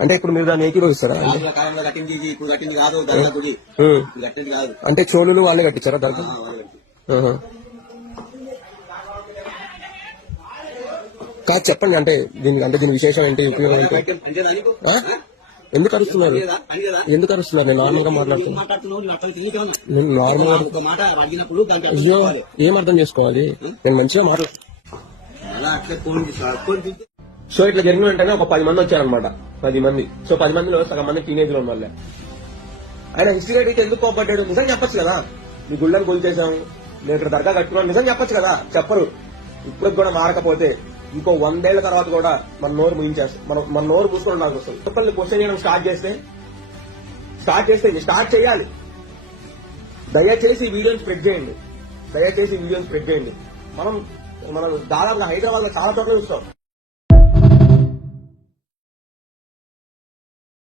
అంటే ఇప్పుడు మీరు దాన్ని ఏకీభవిస్తారా? అంటే చోళులు వాళ్ళే కట్టించారా దర్గా? కాదు చెప్పండి, అంటే దీని విశేషం ఏంటి, ఉపయోగం ఏంటి? ఎందుకు అరుస్తున్నారు? నేను నార్మల్ గా మాట్లాడుతున్నాను. నేను నార్మల్ గా అయ్యో ఏం అర్థం చేసుకోవాలి, నేను మంచిగా సో ఇట్లా జరిగిన వెంటనే ఒక 10 మంది వచ్చారనమాట. 10 మంది. సో 10 మందిలో సగం మంది టీనేజ్ లో ఉన్న వాళ్ళే. ఆయన హిస్టరీ అయితే ఎందుకు కోపడ్డాడు? నిజం చెప్పచ్చు కదా, మీ గుళ్ళని కూల్చేశాము, నేను ఇక్కడ దర్గా కట్టుకున్నాను, నిజం చెప్పచ్చు కదా. చెప్పరు. ఇప్పుడు కూడా మారకపోతే ఇంకో 100 ఏళ్ల తర్వాత కూడా మన నోరు ముయించేస్తాం, మన నోరు మూసుకొని నాకు వస్తుంది. ఒకళ్ళు క్వశ్చన్ చేయడం స్టార్ట్ చేస్తే స్టార్ట్ చేయాలి. దయచేసి ఈ వీడియోని స్ప్రెడ్ చేయండి. మనం దాదాపుగా హైదరాబాద్ లో చాలా చోట్ల చూస్తాం.